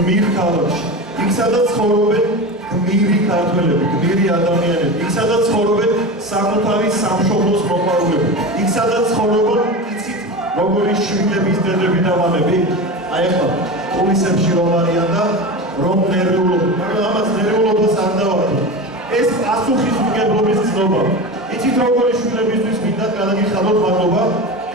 გმირ ქალაქში. იქ სადაც ცხოვრობენ გმირი ქართველები, გმირი ადამიანები. იქ სადაც ცხოვრობენ საკუთარი სამშობლოს მოყვარულები. იქ სადაც ცხოვრობენ იცით როგორი შვილების დედები და მამები. აი ახლა პოლიცებში რომ არიან და რომ ნერვიულობ, მაგრამ ამას ნერვიულობას არ დავარქვა. ეს პასუხისმგებლობის ცნობა. იცით როგორი შვილებისთვის მინდა გადაგიხადოთ მადლობა,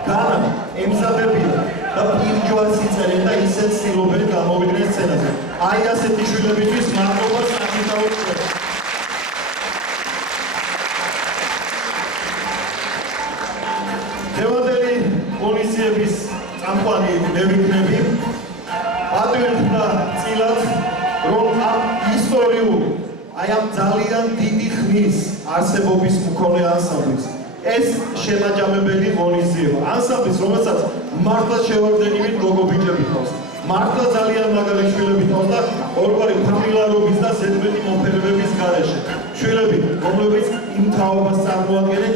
განა ემზადებიან და პირჯვარს იწერენ და ისეთ ცდილობენ გამოვიდნენ სცენაზე. აი ასეთი შვილებისთვის მადლობა საკითხავთ. დევანდელი პოლიციების წამყვანი მე ვიქნები. პატრიოტ და წილად რომ ამ ისტორიულ აი ამ ძალიან დიდი ხნის არსებობის მქონე ანსამბლს ეს შემაჯამებელი ღონისძიება. ანსამბლს, რომელსაც მართლა შევარდენივით გოგობიჭები თავს. მართლა ძალიან მაგარი შვილები თავს და ორგვარი ფამილარობის და ზედმეტი მომფერებების გარეშე. შვილები, რომლებიც იმ თაობას წარმოადგენენ,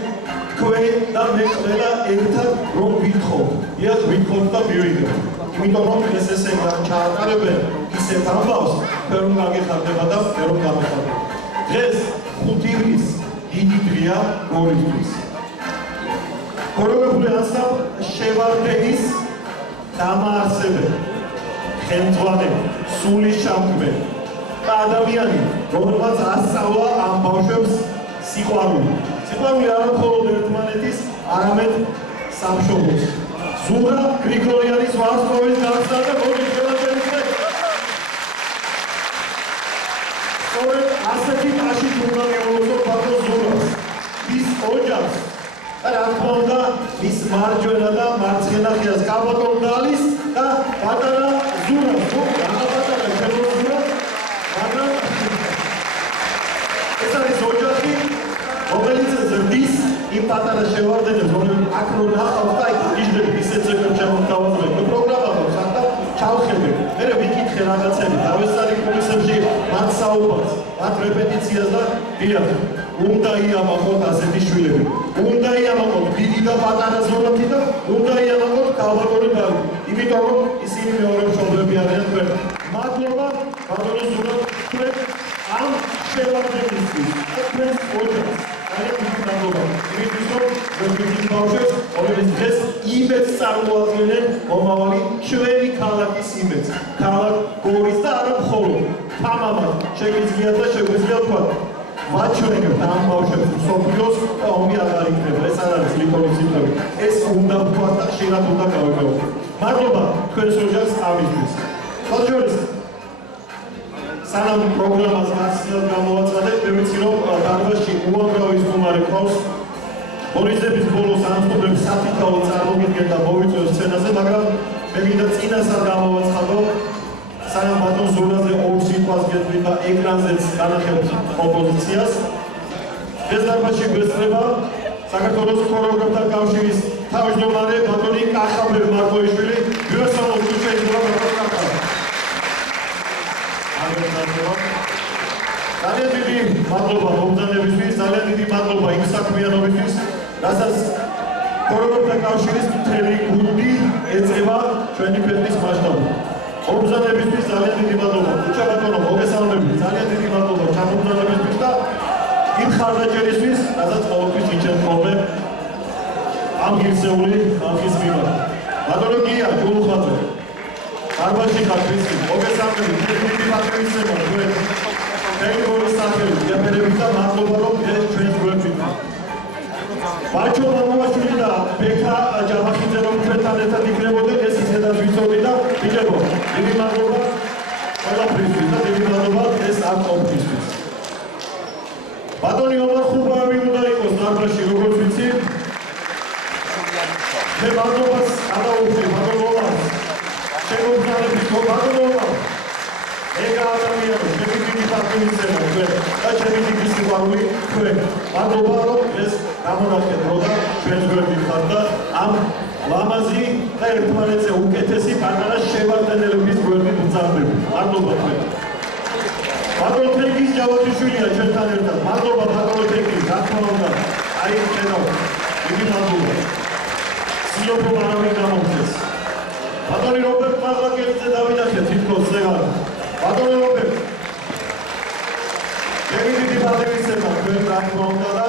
თქვენ და მე ყველა ერთად რომ ვითხოვთ. იათ ვითხოვთ და მივიდეთ. იმიტომ რომ ეს ესე ჩაატარებენ ისეთ ამბავს, თქვენ რომ გაგეხარდება და მე რომ გამეხარდება. დღეს 5 ივნის დიდი დღეა გორისთვის. ქორეოგრაფიული ანსამბლ შევარდენის დამაარსებელი, ხელმძღვანელი, სულისჩამდგმელი და ადამიანი, რომელმაც ასწავლა ამ ბავშვებს სიყვარული. სიყვარული არა მხოლოდ ერთმანეთის, არამედ სამშობლოს. ზურა გრიგორიანის ვარსკვლავის გახსნა და მოდი შევარდენისმე. სწორედ ასეთი ტაშით უნდა მივულოცოთ ბატონ ზურას, ის ოჯახს და რა თქმა უნდა მის მარჯვენა და მარცხენა ხიას კაბატონ დალის და პატარა ზურას. რა პატარა შემოძურა, მაგრამ ეს არის ოჯახი, რომელიც ზრდის იმ პატარა შევარდენებს, რომლებიც აქ რო ნახავთ და იქ იждები ისეთ ზეგნებს შემოგთავაზებთ. პროგრამა აქვს ახლა ჩავხედე. მე ვიკითხე რაღაცები, დავესწარი კომისებში მათ საუბარს, მათ რეპეტიციას და დიახ, უნდა იამაყოთ ასეთი შვილები. უნდა იამაყოთ დიდი და პატარა ზურათი და უნდა იამაყოთ კალბატონი და იმიტომ რომ ისინი მეორე მშობლები არიან თქვენ. მადლობა ბატონო ზურათ თქვენ ამ შევარდენისთვის და თქვენს ოჯახს. მადლობა. იმისთვის რომ გოგიჩის ბავშვებს, რომლებიც დღეს იმედს წარმოადგენენ მომავალი ჩვენი ქალაქის იმედს. ქალაქ გორის და არა მხოლოდ. თამამად შეგვიძლია და შეგვიძლია თქვა ვაჩვენებთ ამ ბავშვებს მსოფლიოს და ომი აღარ იქნება. ეს არ არის ლიკონის სიმღერა. ეს უნდა თქვა და შეიძლება უნდა გავიგოთ. მადლობა თქვენს ოჯახს ამისთვის. ბავშვებს სანამ პროგრამას გასცილად გამოვაცხადეთ, მე ვიცი რომ დარბაზში უამრავი სტუმარი ყავს. ღონისძიების ბოლოს ამ სტუმრებს საფიქაო წარმოგიდგენ და მოვიწვევთ სცენაზე, მაგრამ მე მინდა წინას არ გამოვაცხადო. სანამ ბატონ ზურაზე ორ სიტყვას გეტყვით და ეკრანზეც განახებთ კომპოზიციას. ეს დარბაზში გვესწრება საქართველოს ქორეოგრაფთა კავშირის თავმჯდომარე ბატონი კახაბერ მარკოიშვილი. ვიასალოთ შეიძლება ბატონი. ძალიან დიდი მადლობა მომზადებისთვის, ძალიან დიდი მადლობა იმ საქმიანობისთვის, რასაც ქორეოგრაფთა კავშირის მთელი გუნდი ეწევა ჩვენი ქვეყნის მასშტაბით. მომზადებისთვის ძალიან დიდი მადლობა. უჩა ბატონო, მოგესალმებით. ძალიან დიდი მადლობა ჩამომზადებისთვის და იმ ხარდაჭერისთვის, რასაც ყოველთვის იჩენთ ხოლმე ამ ღირსეული ხალხის მიმართ. ბატონო გია, ჯულუხაძე. დარბაზში ხართ ვიცი, მოგესალმებით. დიდი პატრიოტიზმი თქვენ. თეორიის სახელით იაფერებით და მადლობა რომ ეს ჩვენს გვერდით. ბაჩო მამაშვილი და ბექა ჯავახიძე რომ ჩვენთან ერთად იქნებოდნენ, ეს ისედაც ვიცოდი და ბიჭებო, დიდი მადლობა ყველაფრისთვის და დიდი მადლობა ეს ამ კონფერენცისთვის. ბატონი ომარ ხუბავი უნდა იყოს დარბაზში, როგორც ვიცი. მე მადლობას გადავუხდი ბატონ ომარს. შეგუგზავნებით ბატონ ომარ. ეგა ადამიანი, ჩემი დიდი პატრიოტიზმი თქვენ და ჩემი დიდი სიყვარული თქვენ. მადლობა რომ ეს გამონახეთ რო და ჩვენს გვერდით ხართ და ამ ლამაზი და ერთმანეთზე უკეთესი პატარა შევარდენელების გვერდით ვწარდებით. მადლობა თქვენ. ბატონო თენგიზ ჯავახიშვილია ჩვენთან ერთად. მადლობა ბატონო თენგიზ, რა თქმა უნდა. აი ხედავ. დიდი მადლობა. სიოფო არავინ გამოგცეს. ბატონი რობერტ მაღლაკელიძე დავინახეთ თითქოს ზეგარ. ბატონო დიდი პატივისცემა თქვენ რა თქმა უნდა და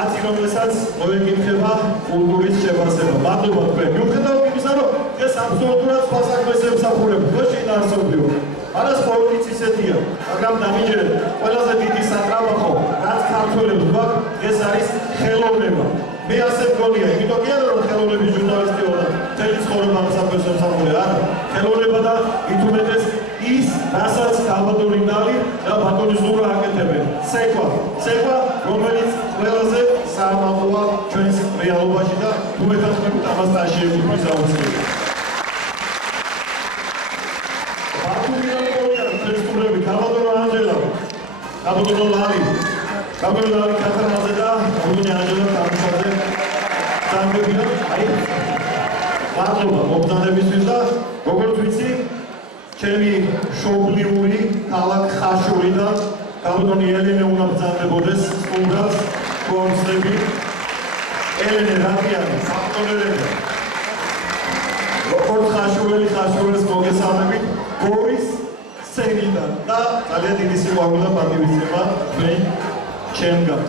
აცი რომელსაც მოეკითხება კულტურის შეფასება. მადლობა თქვენ. მიუხედავად იმისა, რომ ეს აბსოლუტურად სხვა საქმეს ემსახურება, ხო შეინარჩუნებიო. არა სპორტიც ისეთია, მაგრამ დამიჯერეთ, ყველაზე დიდი სატრაბახო, რაც ქართველებს გვაქვს, ეს არის ხელოვნება. მე ასე მგონია, იმიტომ კი არა რომ ხელოვნების ჟურნალისტი ვარ და მთელი ცხოვრება ამ საქმეს ემსახურე, არა. ხელოვნება და ითუმეტეს ის, რასაც გაბატონინდალი და ბატონი ზურა აკეთებენ. ცეკვა, რომელიც ყველაზე საამაყოა ჩვენს რეალობაში და თუ ეთანხმებით ამას დაშიებული მიზაუცია. გაბატონო ანჯელა, გაბატონო ლალი, კათარინაზე და გაბატონი ანჯელა გამწადე სამგებია, აი მადლობა მომზადებისთვის და როგორც ვიცი, ჩემი შობლიური ქალაქ ხაშურიდან გაბატონი ელენე უნდა ბრძანდებოდეს სტუმრად, კონსტები. ელენე რადიანი, საფრთხელებია. როგორც ხაშურელს მოგესალმებით, გორის სცენიდან და ძალიან დიდი სიყვარული და პატივისცემა თქვენ ჩემგან.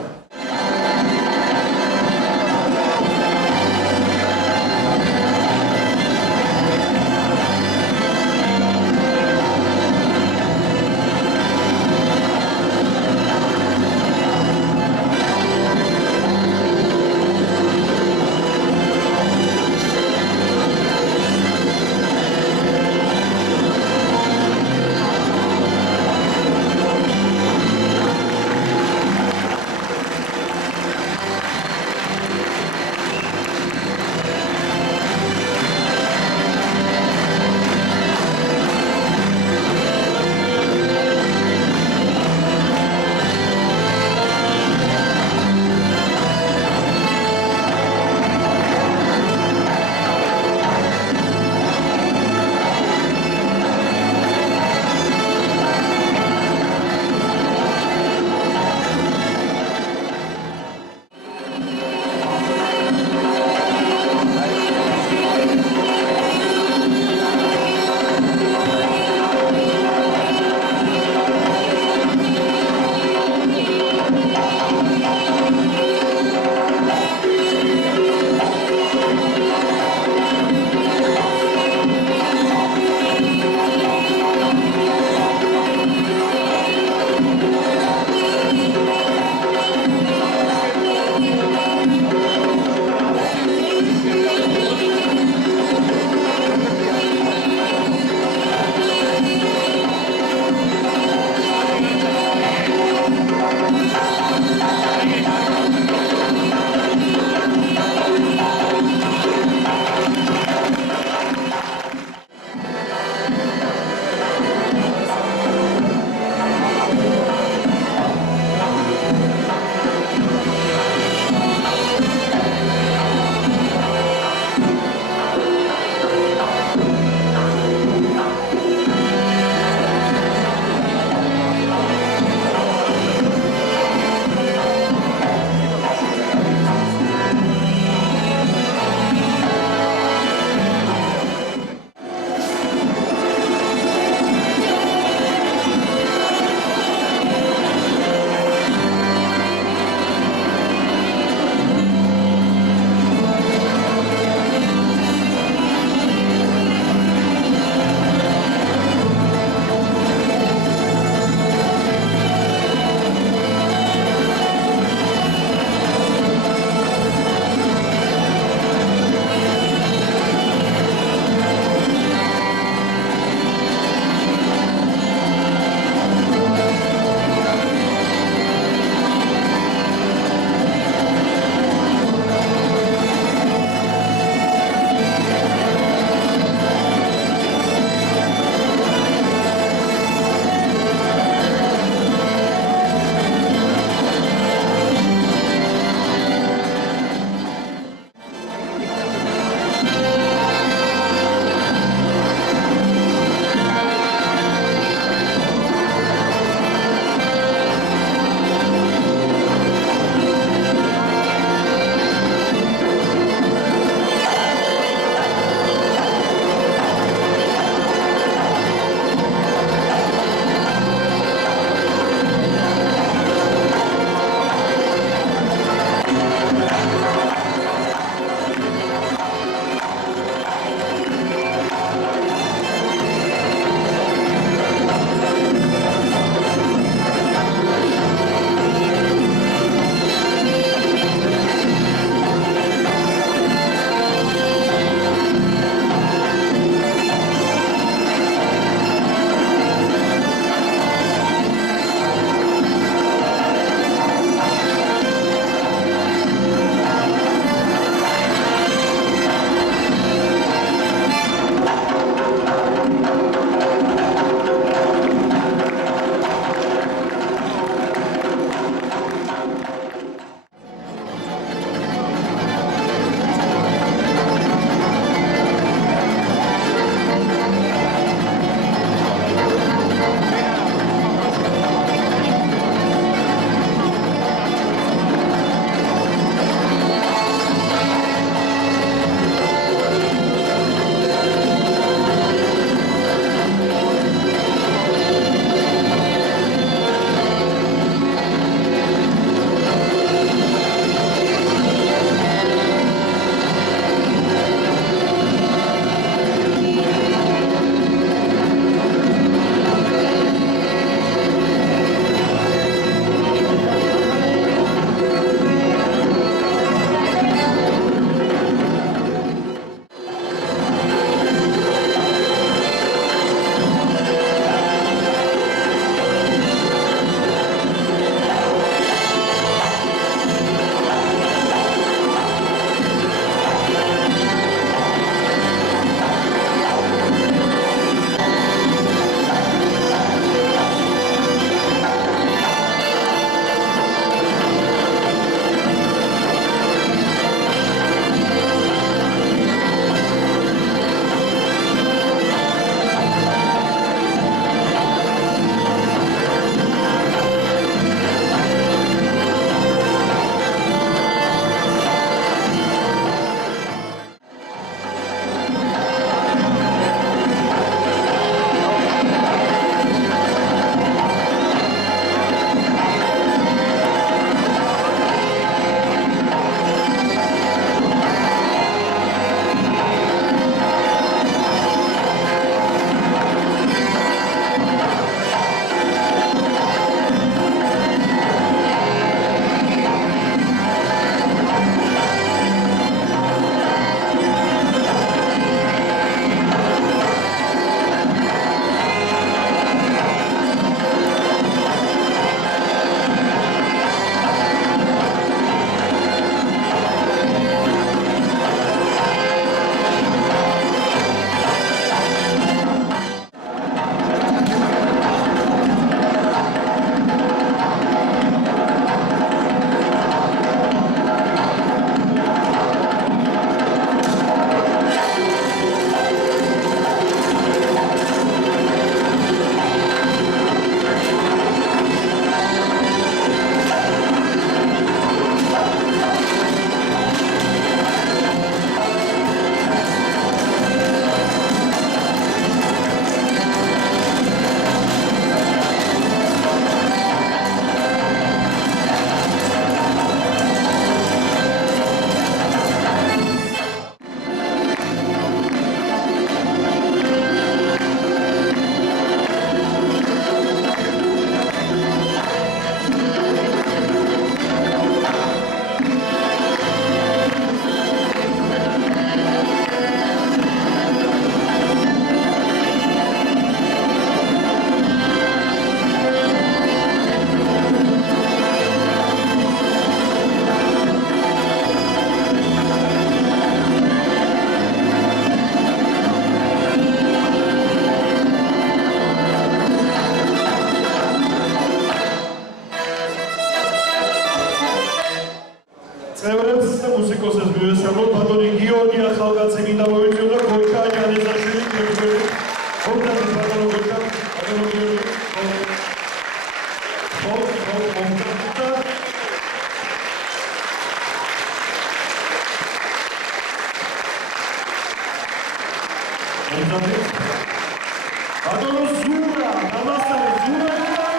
ბატონო ზურა, გამასწავლე ზურა იყავე.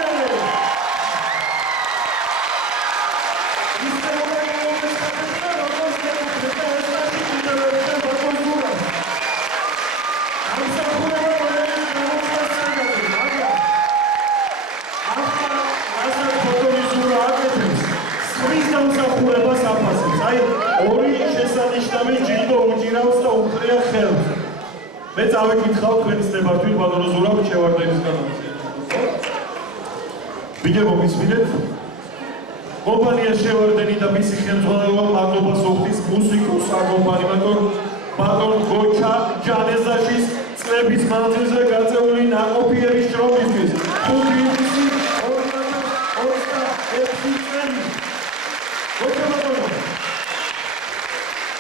მე წავეკითხავ თქვენის დებართვით ბატონო ზურაბ შევარდენის განმარტებას. ვიდეო მომისმინეთ. კომპანია შევარდენი და მისი ხელმძღვანელობა მადლობას უხდის მუსიკოს აკომპანიმატორ ბატონ გოჩა ჯანეზაშის წლების მანძილზე გაწეული ნაყოფიერი შრომისთვის. 5 ივნისი 2026 წელი. გოჩა ბატონო.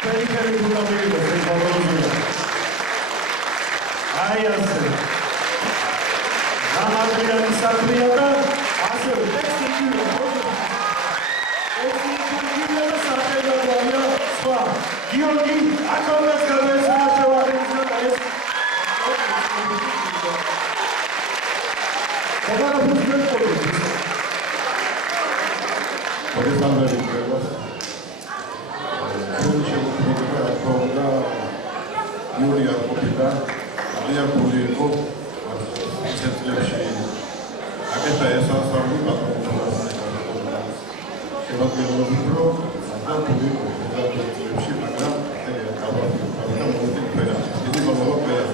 ფერიფერი გულამიგება ბატონო ზურაბ. აი ასე. გამარჯვებული საქმეა და ასევე ტექსტი იქნება. გიორგი აკონდას გადაეცემა შევარდენის და ეს ფოტოგრაფიის პროექტი. ფოტოგრაფიის პროექტი იურია ყოფილა ძალიან იყო ცენტრებში აკეთა ესასწავლი ბატონობას შევადგენლობთ რომ აკული ცენტრებში მაგრამ გავაკეთე მოდი ფერა დიდი მადლობა ფერა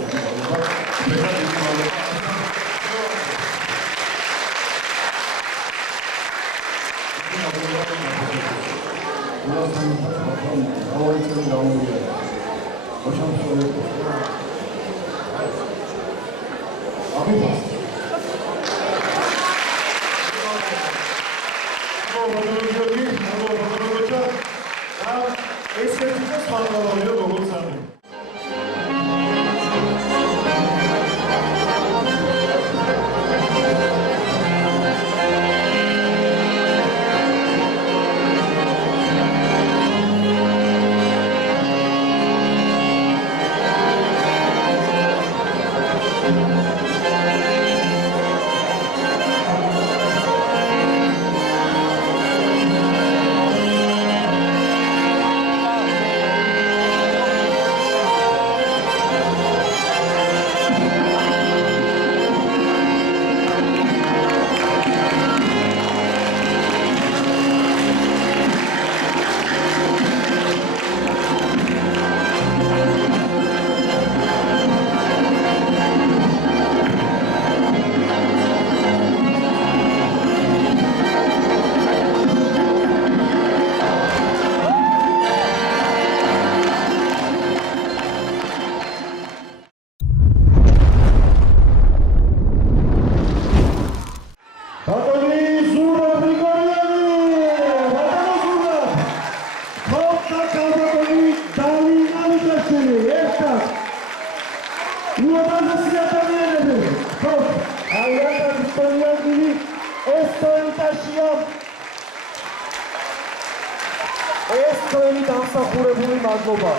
ეს თქვენი დამსახურებული მადლობა.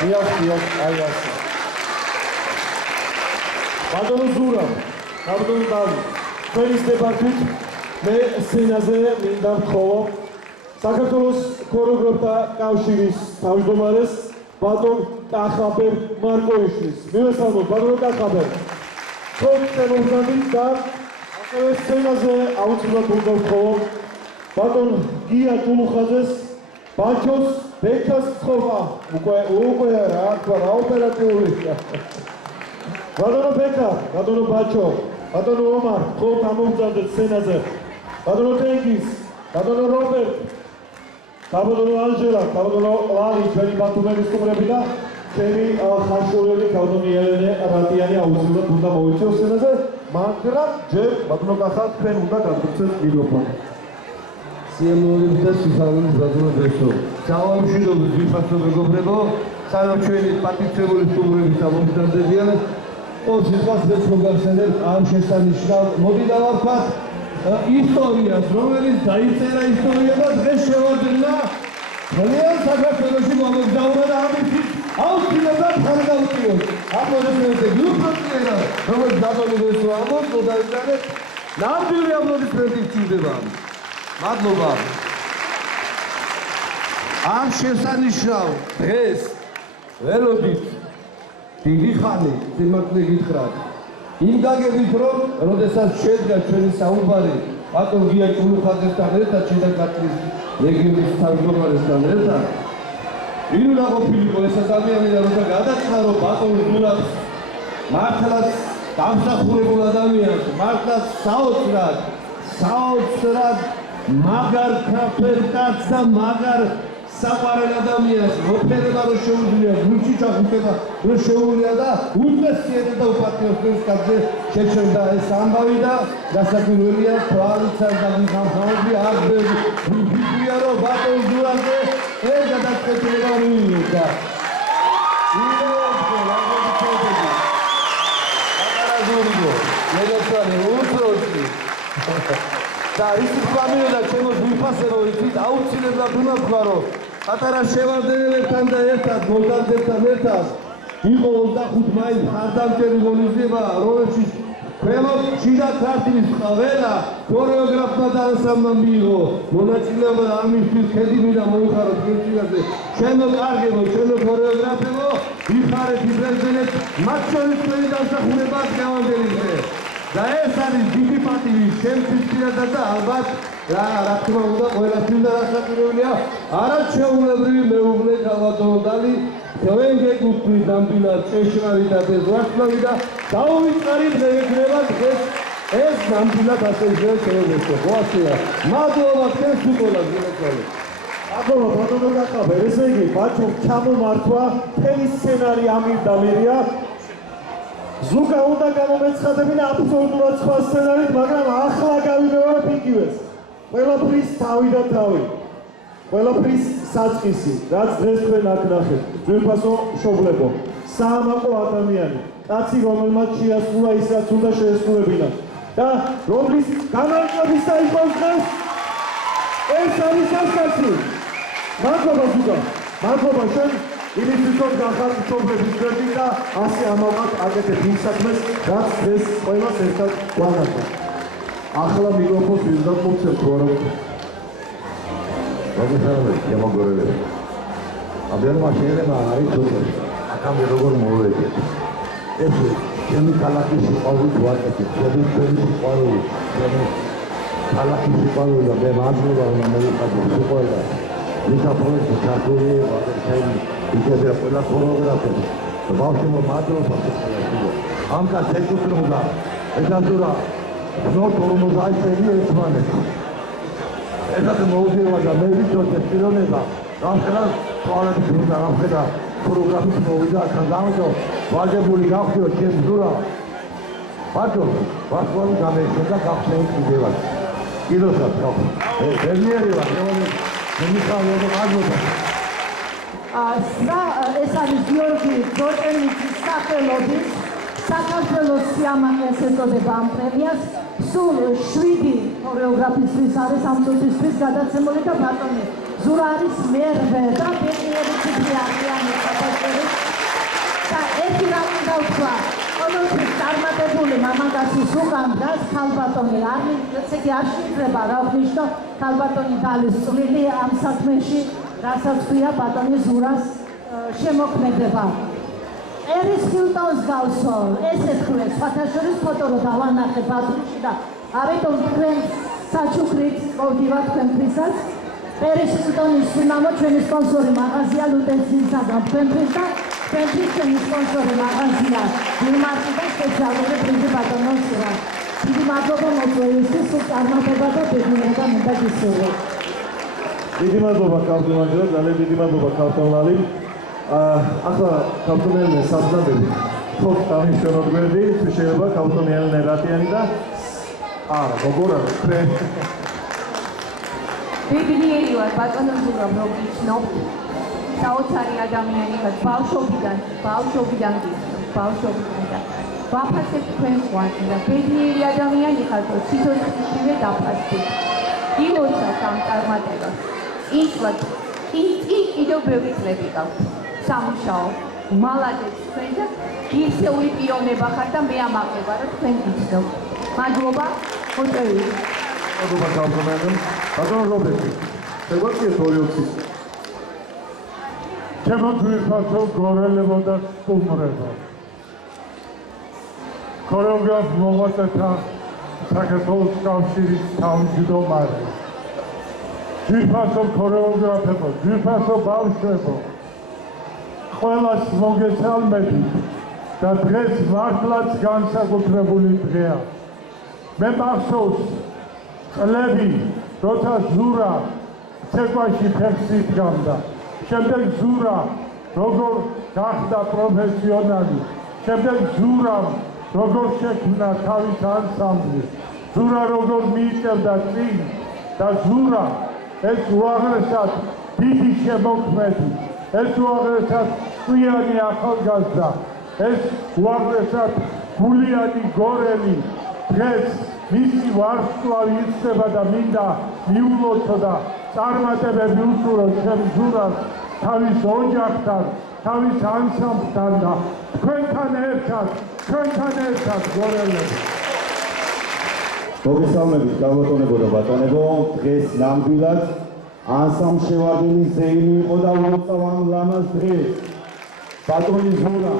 დიახ, აი ასე. ბატონო ზურაბ, ბატონო დავი, თქვენი დებართვით მე სცენაზე მინდა ვთხოვო საქართველოს ქორეოგრაფთა კავშირის თავმჯდომარეს ბატონ კახაბერ მარკოვიშვილს. მივესალმოთ ბატონო კახაბერ. თქვენ და ასევე სცენაზე აუცილებლად უნდა ვთხოვო ბატონ გია ჭულუხაძეს, ბაჩოს, ბექას ცხობა. უკვე რა თქვა რა ოპერატიული. ბატონო ბექა, ბატონო ბაჩო, ბატონო ომარ, ხო გამოვძანდეთ სცენაზე. ბატონო ტენგის, ბატონო რობერტ, ბატონო ანჟელა, ბატონო ლალი, ჩვენი ბათუმელის სტუმრები და ჩემი ხარშულელი ბატონი ელენე რატიანი აუცილებლად უნდა მოვიწვიოს სცენაზე, მაგრამ ჯერ ბატონო კახა თქვენ უნდა გადმოგცეთ მიკროფონი. სიამოვნებით და სიხარულით ბატონო ბესო. ძალამშვიდობით ვიფასო მეგობრებო, სანამ ჩვენი პატივცემული სტუმრები გამომგზავრდებიან, ორ სიტყვას დღეს მოგახსენებ ამ შესანიშნავ მოდი დავარქვათ ისტორიას, რომელიც დაიწერა ისტორია და დღეს შევადგენა ძალიან საქართველოში მომგზავრდა და ამის მოგიგოთ. აპლოდისმენტები უბრალოდ რომელიც დაბოლოდეს ამბობს და იცანეთ ნამდვილი აპლოდისმენტი გჭირდება. მადლობა. ამ შესანიშნავ დღეს ველოდით დიდი ხანი სიმართლე გითხრათ. იმ გაგებით რომ როდესაც შედგა ჩვენი საუბარი ბატონ გია ჭულუხაძესთან ერთად შედაგატრის რეგიონის თავმჯდომარესთან ერთად ვინ უნდა ყოფილიყო ეს ადამიანი და როცა გადაწყარო ბატონ გულას მართლაც დამსახურებულ ადამიანს მართლაც საოცრად მაგარ ქართველკაცს და მაგარ საყვარელ ადამიანს მოფერება რო შეუძლია გულში ჩახუტება რო შეუძლია და უდესიერი და უპატრიოტიზმის კაცზე შეჩერდა ეს ამბავი და გასაკვირველია თვალიცას და მიხამხამები არ ვიფიქრია რომ ბატონ გულაზე ეს გადაწყვეტილება მიიღო და ის ფამილია ჩემს ვიფასებო იცით აუცილებლად უნდა თქვა რომ პატარა შევარდნელებთან და ერთად მოლდავდებთან ერთად იყო 25 მაის ხარდამჭერი ღონისძიება რომელშიც ქვემოთ შიდა ქართლის ყველა ქორეოგრაფმა და ანსამბლმა მიიღო მონაწილეობა და ამისთვის ხედი მინდა მოიხაროთ გეჭირაზე ჩვენო კარგებო ჩვენო ქორეოგრაფებო ვიხარეთ იბრძენეთ მათ შორის თქვენი დამსახურებაც გავანგელიზე და ეს არის დიდი პატივი ჩემთვის პირადად და ალბათ რა თქმა უნდა ყველასთვის და რასაკვირველია არაჩვეულებრივი მეუღლე ქალბატონოდალი თქვენ გეკუთვნით ნამდვილად ჭეშმარიტად ეს ვარსკვლავი და დაუვიწყარით მეგრება დღეს ეს ნამდვილად ასე შეიძლება მოასწია მადლობა თქვენს უყოლას გილოცვალე აბოლო ბატონო გაკაბე ესე იგი ბაჩო ჩამომართვა თელი სცენარი ამირდა მერია ზუგა უნდა გამომეცხადებინა აბსოლუტურად სხვა სცენარით, მაგრამ ახლა გავიმეორებ იგივეს. ყველაფრის თავი და თავი. ყველაფრის საწყისი, რაც დღეს თქვენ აქ ნახეთ. ძვირფასო მშობლებო, საამაყო ადამიანი, კაცი რომელმაც შეასრულა ის, რაც უნდა შეესრულებინა. და რომლის გამარჯვების დაიხოს დღეს ეს არის სასაცილო. მადლობა ზუგა, მადლობა შენ იმისთვის რომ გახარ მშობლების გვერდი და ასე ამავდროულად აკეთებ იმ საქმეს, რაც დღეს ყველას ერთად გვანახა. ახლა მიკროფონს ვიზდათ მოცემ თუ არა. მოგესალმებით, შემოგორებელი. აბერმა შეიძლება არის თქო. აქამდე როგორ მოვეძეთ. ეს ჩემი ქალაქის სიყვარული ვაკეთებ, ჩემი სიყვარული, ჩემი ქალაქის სიყვარული და მე მადლობა უნდა მოვიხადო სიყვარული. მისაფრთხე ჩართული ვაკეთებ. იქნება ყველა ქორეოგრაფია. ბავშვებო მადლობა ხოლმე. ამ კაც ეკუთვნოდა ესაზურა ნორმალურ დაიწერია ერთმანეთს. ესაც მოუძიება და მე ვიცოდი ეს პიროვნება. რამხელა თვალებით უნდა რამხელა ქორეოგრაფიის მოვიდა ახლა გამოდო ვალდებული გავხდიო ჩემს ზურა. ბატონო, ვასვალი გამეშვა გავხსენე კიდევა. კიდოსაც გავხსენე. ზელიერი ვარ, მე მიხარია და მადლობა. ეს არის გიორგი ძორტელიძის სახელობის საქართველოს სიამაყეს ეწოდება ამ პრემიას. სულ 7 ქორეოგრაფისტვის არის ამ წუთისთვის გადაცემული და ბატონი ზურა არის მერვე და ბედნიერი ციფრი არიანი საქართველოს. და ერთი რამ უნდა ვთქვა, ყოველთვის წარმატებული მამაკაცის უკან დგას ქალბატონი. ესე იგი არ შეიძლება რა ვნიშნო ქალბატონი დალის წვლილი ამ საქმეში, რასაც ქვია ბატონი ზურას შემოქმედება. ერის ჰილტონს გავსვოლ, ესე თქვენ სხვათა შორის ფოტო რო დავანახე ბათუმში და ამიტომ თქვენ საჩუქრით მოვდივართ თქვენთვისაც. ერის ჰილტონის მამო ჩვენი სპონსორი მაღაზია ლუტენსინსაგან თქვენთვის და თქვენთვის ჩვენი სპონსორი მაღაზია დილმარტიდან სპეციალური პრიზი ბატონოს ზურა. დიდი მადლობა მოწვევისთვის, სულ წარმატება და ბედნიერება მინდა გისურვოთ. დიდი მადლობა ქალბატონო, ძალიან დიდი მადლობა ქალბატონო. ახლა ქალბატონი საფრთხები. თქო თავისუფლად გვერდი, შეიძლება ქალბატონი ელენე რატიანი და როგორ არის თქვენ? ბედნიერი ვარ ბატონო ზურა რომ გიცნობ. საოცარი ადამიანი ხარ ბავშვობიდან და ვაფასებ თქვენ ყვანს და ბედნიერი ადამიანი ხარ და სიცოცხლეშივე დაფასდი. გილოცავ ამ წარმატებას. ისვათ კიდევ ბევრი წლები გაქვს. სამუშაო მალადეც თქვენ და გირსეული პიონება ხართ და მე ამაყება რა თქვენ გიცნობ. მადლობა, მოწვევით. მადლობა გამგონებამ. ბატონო რობერტი, შეგვიძლია თორიოცის. ჩემო ძვირფასო გორელებო და სტუმრებო. ქორეოგრაფ მოღვაწეთა საქართველოს კავშირის თავმჯდომარე. ძვირფასო ქორეოგრაფებო, ძვირფასო ბავშვებო. ყველას მოგესალმებით და დღეს მართლაც განსაკუთრებული დღეა. მე მახსოვს წლები, როცა ზურა ცეკვაში ფეხს იდგამდა. შემდეგ ზურა როგორ გახდა პროფესიონალი. შემდეგ ზურამ როგორ შექმნა თავის ანსამბლი. ზურა როგორ მიიწევდა წინ და ზურა ეს უაღრესად დიდი შემოქმედი. ეს უაღრესად წვიანი ახალგაზრდა, ეს უაღრესად გულიანი გორელი დღეს მისი ვარსკვლავი იცდება და მინდა მიულოცო და წარმატებები უსურვო ჩემ ზურას თავის ოჯახთან, თავის ანსამბლთან და თქვენთან ერთად გორელები. მოგესალმებით გაბატონებო და ბატონებო, დღეს ნამდვილად ანსამბლ შევარდენის ზეიმი იყო და უწევან ლამაზ დღეს. ბატონი ზურა,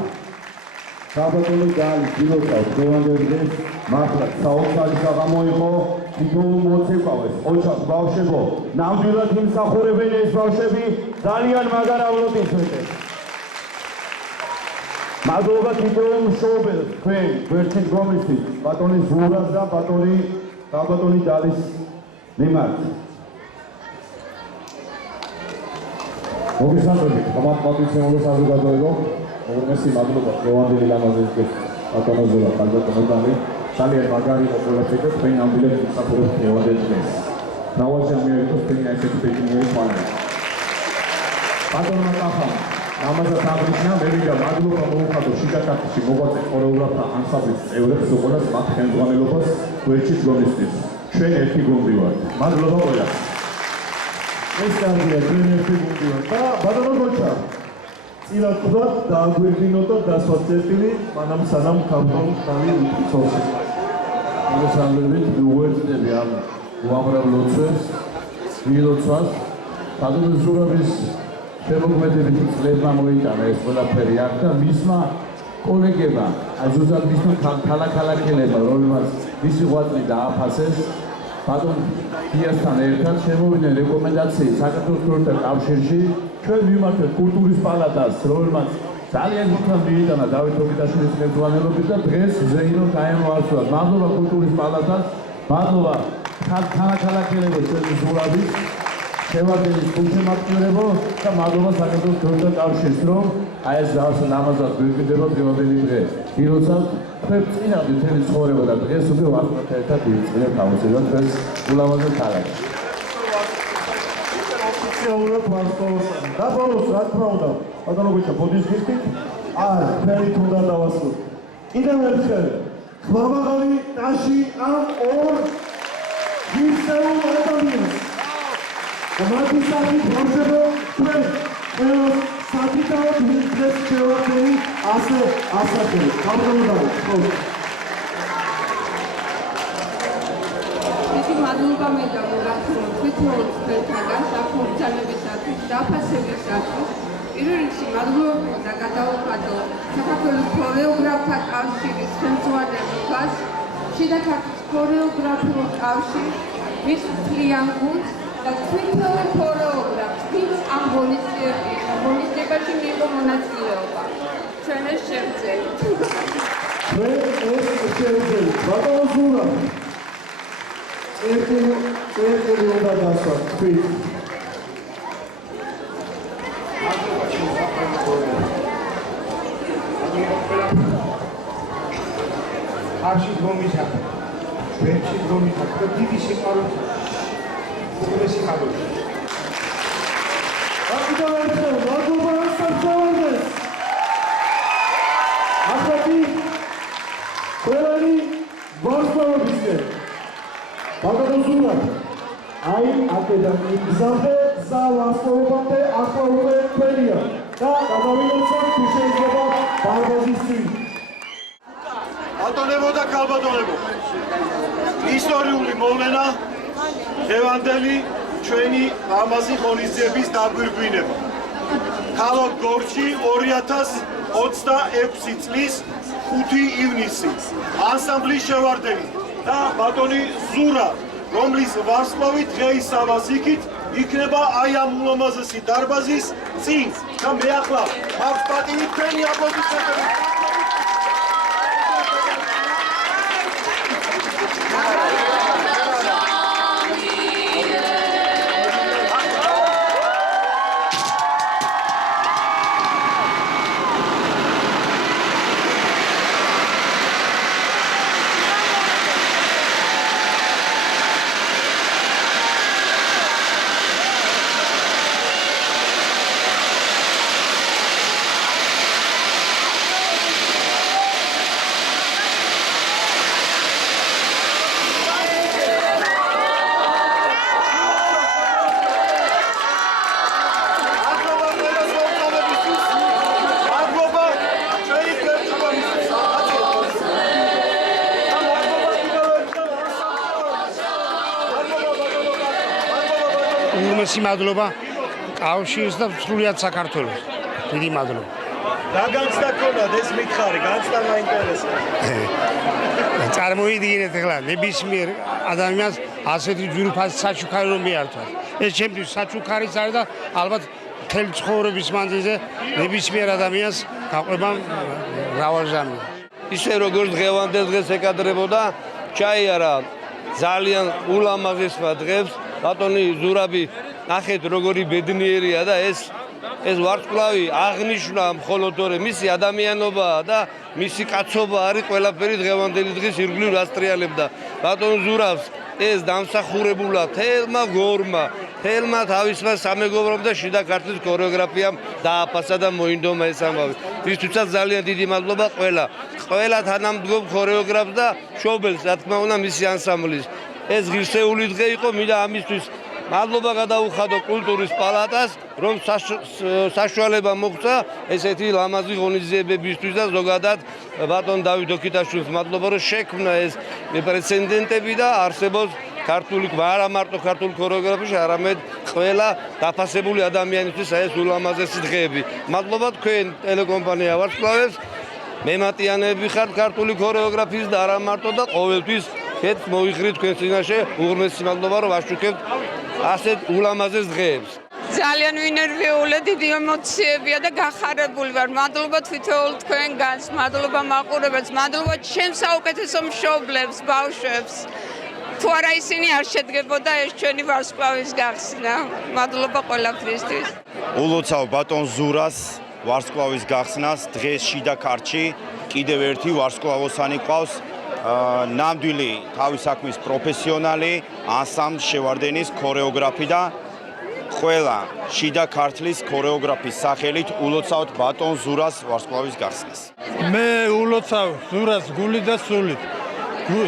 საბატონო დალი, გილოცავ დღევანდელ დღეს მართლა საოცარი საღამო იყო, თითოეულ მოცეკვავეს, ოჯახ ბავშვებო, ნამდვილად იმსახურებენ ეს ბავშვები, ძალიან მაგარ ავლოდისმეტეს. მადლობა თითოეულ მშობელს, თქვენ გვერდით გომისთვის, ბატონი ზურას და საბატონი დალის მიმართ. მოგესალმებით, გამართლებული საზოგადოებო, უღრმესი მადლობა დღევანდელი ლამაზი დღეს ბატონო ზურა, ბატონო დალი, ძალიან მაგარი მოპოვებები და თქვენ ნამდვილად იმსახურებთ დღევანდელ დღეს. მრავალჯერ მიიღოს თქვენი ასეთი ბედნიერი თვალები. ბატონო კახა, ამაზე აღნიშნა მე ვიდა მადლობა მოუხადო შიგაკაცში მოღვაწე ქორეოგრაფთა ანსამბლის წევრებს უყოლას მათ ხელმძღვანელობას გვერდით გომისთვის. ჩვენ ერთი გუნდი ვართ. მადლობა ყველას. ეს კარგია, ჩვენ ერთი გუნდი ვართ და ბატონო გოჩა. წილად ყდა დააგვირგვინოთ და დასვათ წერტილი, მანამ სანამ ქართულ ხალი უწოვს. მოგესალმებით, უერთდები ამ უამრავ ლოცვებს, მილოცვას, ბატონო ზურაბის შემოქმედებით წლებმა მოიტანა ეს ყველაფერი აქ და მისმა კოლეგებმა, ზუსტად მისმა ქალაქელებმა, რომელმაც მისი ღვაწლი დააფასეს, ბატონ დიასთან ერთად შემოვიდნენ რეკომენდაციით საქართველოს ქორეოგრაფთა კავშირში, ჩვენ მიმართეთ კულტურის პალატას, რომელმაც ძალიან დიდხანს მიიტანა დავით ოკიტაშვილის ხელმძღვანელობით და დღეს ზეინო დაემოასწრა. მადლობა კულტურის პალატას, მადლობა ქალაქელებო ჩვენი ზურაბის, შევარდენის გულშემატკივრებო და მადლობა საქართველოს ქორეოგრაფთა კავშირს, რომ აი ეს ლამაზად გვიკვირდება დღევანდელი დღე. გილოცავთ თქვენ წინავდი მთელი ცხოვრება და დღეს უკვე ვარსკვლავთ ერთად ვიწყებთ ამოცებად ჩვენს ულამაზეს ქალაქში. ოფიციალურად ვარსკვლავსა და ბოლოს რა თქმა უნდა, ბატონო გოჩა ბოდის გიხდით, ფერით უნდა დავასრულოთ. კიდევ ერთხელ ხმამაღალი ტაში ამ ორ გირსეულ ადამიანს და მათი სახით ბავშვებო, თქვენ ყველას საკითხავთ დღეს შევარდენი ასე ასახელე. გამგონებაა, ხო. ისე მადლობა მე და მოგახსოვთ თვითონ თქვენთაგან საფუძვლებისათვის, დაფასებისათვის. პირველ რიგში მადლობა და გადაუხადო საქართველოს ქორეოგრაფთა კავშირის ხელმძღვანელობას, შიდა ქართლის ქორეოგრაფიულ კავშირს, მის მთლიან გუნდს და თვითონ ქორეოგრაფს, ვინც ამ ღონისძიებაში მიიღო მონაწილეობა. ჩვენ ეს შევძელით. ჩვენ ეს შევძელით. ბატონო ზურა, წერტილი უნდა დასვათ თქვით. არში გომისა, ჩვენში გომისა, და დიდი სიყვარული, უგრესი ხალხი. კიდევ ერთხელ მადლობა სამწავალდეს. ახლა ყველანი ვარსკვლავებისკენ. ბატონო ზურა, აი აქედან მიგზავდე გზა ვარსკვლავებამდე ახლა უკვე თქვენია და გადავიდეთ მოგესალმებით, თუ შეიძლება დარბაზისთვის. ბატონებო და ქალბატონებო, ისტორიული მოვლენა დღევანდელი ჩვენი ლამაზი ღონისძიების დაგვირგვინება. ქალაქ გორში 2026 წლის 5 ივნისი ანსამბლის შევარდენი და ბატონი ზურა, რომლის ვარსკვლავი დღეისავალს იქით იქნება აი ამ ულამაზესი დარბაზის წინ და მე ახლა მაქვს პატივი თქვენი აპლოდისმენტები. უმრავლესი მადლობა კავშირს და სრულიად საქართველოს. დიდი მადლობა. რა განცდა ქონდათ ეს მითხარი, განცდა მაინტერესებს. წარმოიდგინეთ ახლა ნებისმიერ ადამიანს ასეთი ძვირფასი საჩუქარი რომ მიართვას. ეს ჩემთვის საჩუქარიც არის და ალბათ მთელი ცხოვრების მანძილზე ნებისმიერ ადამიანს გაყვება მრავალჟამი. ისე როგორც დღევანდელ დღეს ეკადრებოდა, ჩაიარა ძალიან ულამაზესმა დღეს. ბატონი ზურაბი ნახეთ როგორი ბედნიერია და ეს ვარსკვლავი აღნიშნა მხოლოდ თორე მისი ადამიანობაა და მისი კაცობა არის ყველაფერი დღევანდელი დღის ირგვლივ ასტრიალებდა. ბატონ ზურაბს ეს დამსახურებულა თელმა გორმა, თელმა თავისმა სამეგობრომ და შიდა ქართლის ქორეოგრაფიამ დააფასა და მოინდომა ეს ამბავი. ისთვისაც ძალიან დიდი მადლობა ყველა თანამდგომ ქორეოგრაფს და მშობელს, რა თქმა უნდა, მისი ანსამბლის. ეს ღირსეული დღე იყო, მინდა ამისთვის მადლობა გადაუხადო კულტურის პალატას, რომ საშუალება მოგვცა ესეთი ლამაზი ღონისძიებებისთვის და ზოგადად ბატონ დავით ოქიტაშვილს მადლობა, რომ შექმნა ეს პრეცედენტები და არსებობს ქართული, არა მარტო ქართულ ქორეოგრაფიაში, არამედ ყველა დაფასებული ადამიანისთვის ეს ულამაზესი დღეები. მადლობა თქვენ ტელეკომპანია ვარსკვლავებს, მემატიანეები ხართ ქართული ქორეოგრაფიის და არა მარტო და ყოველთვის კეთს მოიხრით თქვენ წინაშე. უღრმესი მადლობა რომ ვაშუქებთ ასეთ ულამაზეს დღეებს. ძალიან ვინერვიული, დიდი ემოციებია და გახარებული ვარ. მადლობა თვითონ თქვენგანს, მადლობა მაყურებელს, მადლობა ჩემს საუკეთესო მშობლებს, ბავშვებს. თუ არა ისინი არ შედგებოდა ეს ჩვენი ვარსკვლავის გახსნა. მადლობა ყველაფრისთვის. ულოცავ ბატონ ზურას ვარსკვლავის გახსნას დღეს შიდა ქართლში კიდევ ერთი ვარსკვლავოსანი ყავს. ნამდვილი თავის საქმის პროფესიონალი, ანსამბლ შევარდენის ქორეოგრაფი და ყველა შიდა ქართლის ქორეოგრაფის სახელით ულოცავთ ბატონ ზურას ვარსკვლავის გახსნას. მე ულოცავ ზურას გული და სულით.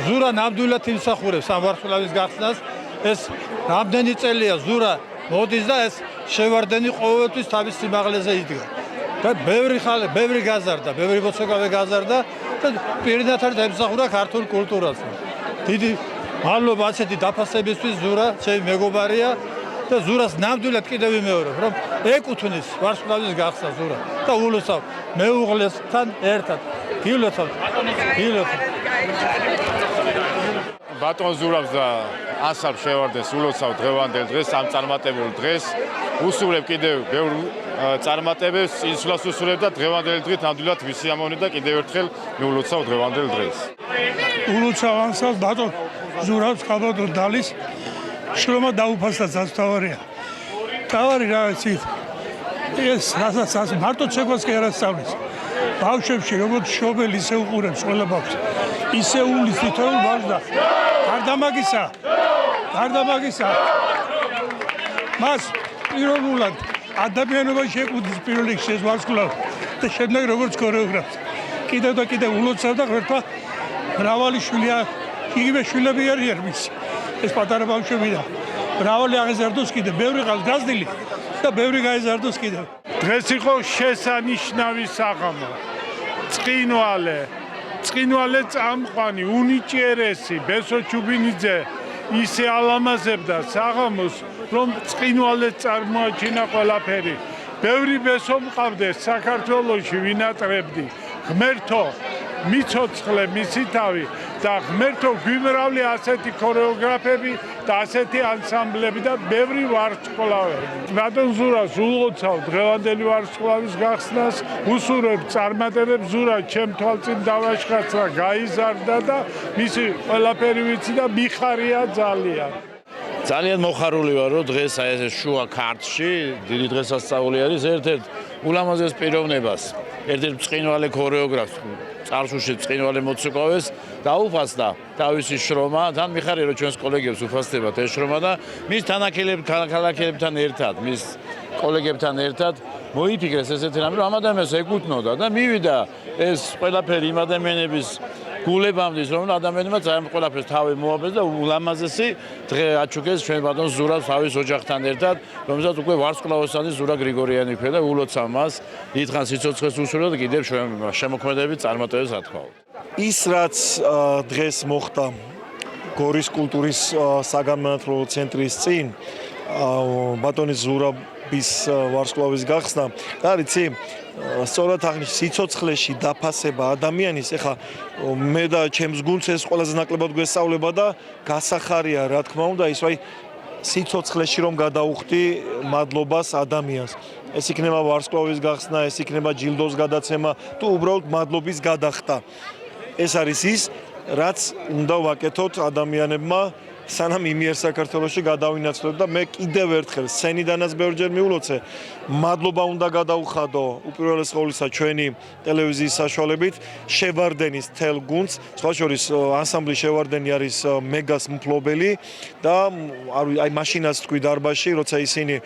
ზურა ნამდვილად იმსახურებს ამ ვარსკვლავის გახსნას. ეს რამდენი წელია ზურა მოდის და ეს შევარდენი ყოველთვის თავის სიმაღლეზე იდგა. და ბევრი გაზარდა, ბევრი მოცეკვავე გაზარდა და პირდაპირ ემსახურა ქართულ კულტურას. დიდი მადლობა ასეთი დაფასებისთვის ზურა, ჩემი მეგობარია და ზურას ნამდვილად კიდევ ვიმეორებ, რომ ეკუთვნის ვარსკვლავის გახსნა ზურა და ულოცავ მეუღლესთან ერთად. გილოცავ. ბატონ ზურაბს და ანსამბლ შევარდენს ულოცავ დღევანდელ დღეს, ამ წარმატებულ დღეს. უსურვებ კიდევ ბევრ წარმატებებს, წინსვლას უსურვებ და დღევანდელი დღით ნამდვილად ვისიამოვნებ და კიდევ ერთხელ მიულოცავ დღევანდელ დღეს. ულოცავ ანსამბლ ბატონ ზურაბს, ქალბატონ დალის შრომა დაუფასდა ზასთავარია. თავარი რა იცით? ეს რასაც მარტო ცეკვას კი არ ასწავლის. ბავშვებში როგორც მშობელი ისე უყურებს ყველა ბავშვს. ისე უვლის თითოეულ ბავშვს და გარდა მაგისა მას პიროვნულად ადამიანობაში ეკუთვნის პირველ რიგში ეს ვარსკვლავი და შემდეგ როგორც ქორეოგრაფს. კიდევ და კიდევ ულოცავ და ღერთვა მრავალი შვილია, იგივე შვილები არიან მისი. ეს პატარა ბავშვები და მრავალი აღეზარდოს კიდევ, ბევრი ყავს გაზრდილი და ბევრი გაეზარდოს კიდევ. დღეს იყო შესანიშნავი საღამო. წყინვალე წამყვანი, უნიჭიერესი ბესო ჩუბინიძე ისე ალამაზებდა საღამოს, რომ წყინვალე წარმოაჩინა ყველაფერი. ბევრი ბესო მყავდეს საქართველოში ვინატრებდი. ღმერთო მიცოცხლე მისი თავი და ღმერთო გვიმრავლე ასეთი ქორეოგრაფები და ასეთი ანსამბლები და ბევრი ვარსკვლავები. ბატონ ზურას ულოცავ დღევანდელი ვარსკვლავის გახსნას, უსურვებ წარმატებებს ზურა ჩემ თვალწინ დავაშხაცა, გაიზარდა და მისი ყველაფერი ვიცი და მიხარია ძალიან. ძალიან მოხარული ვარ, რომ დღეს აი ეს შუა ქართლში დიდი დღესასწაული არის ერთ-ერთ ულამაზეს პიროვნებას, ერთ-ერთ წყინვალე ქორეოგრაფს, წარსულში წყინვალე მოცეკვავეს დაუფასდა თავისი შრომა, თან მიხარია რომ ჩვენს კოლეგებს უფასდებათ ეს შრომა და მის თანაქალაქელებთან ერთად, მის კოლეგებთან ერთად მოიფიქრეს ესეთი რამე, რომ ამ ადამიანს ეკუთვნოდა და მივიდა ეს ყველაფერი იმ ადამიანების გულებამდე, რომ ადამიანებმა ძალიან ყველაფერს თავი მოაბეს და ულამაზესი დღე აჩუქეს ჩვენ ბატონ ზურას თავის ოჯახთან ერთად, რომელსაც უკვე ვარსკვლავოსანი ზურა გრიგორიანი ქვია და ულოცავ მას, დიდხანს სიცოცხლეს უსურვებდა და კიდევ შემოქმედებით წარმატებებს ათხოვთ. ის რაც დღეს მოხდა გორის კულტურის საგანმანათლებლო ცენტრის წინ, ბატონი ზურაბის ვარსკვლავის გახსნა, და რიცი სწორად აღნიშნე სიცოცხლეში დაფასება ადამიანის, ეხა მე და ჩემს გულს ეს ყველაზე ნაკლებად გვესწავლება და გასახარია რა თქმა უნდა ის აი სიცოცხლეში რომ გადაუხდი მადლობას ადამიანს. ეს იქნება ვარსკვლავის გახსნა, ეს იქნება ჯილდოს გადაცემა, თუ უბრალოდ მადლობის გადახდა. ეს არის ის, რაც უნდა ვაკეთოთ ადამიანებმა სანამ იმიერ საქართველოში გადავინაცვლოთ და მე კიდევ ერთხელ სცენიდანაც ბევრჯერ მიულოცე, მადლობა უნდა გადაუხადო უპირველეს ყოვლისა ჩვენი ტელევიზიის საშუალებით შევარდენის თელ გუნდს, სხვა შორის ანსამბლი შევარდენი არის მეგას მფლობელი და აი მაშინაც თქვი დარბაზში, როცა ისინი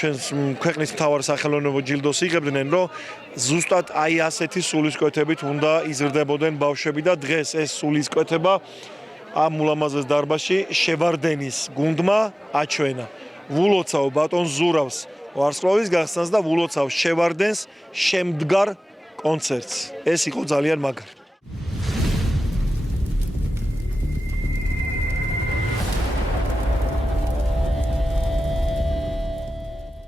ჩვენს ქვეყნის მთავარ სახელოვნებო ჯილდოს იღებდნენ, რომ ზუსტად აი ასეთი სულისკვეთებით უნდა იზრდებოდნენ ბავშვები და დღეს ეს სულისკვეთება ამ ულამაზეს დარბაზში შევარდენის გუნდმა აჩვენა. ვულოცავ ბატონ ზურავს ვარსკვლავის გახსნას და ვულოცავ შევარდენს შემდგარ კონცერტს. ეს იყო ძალიან მაგარი.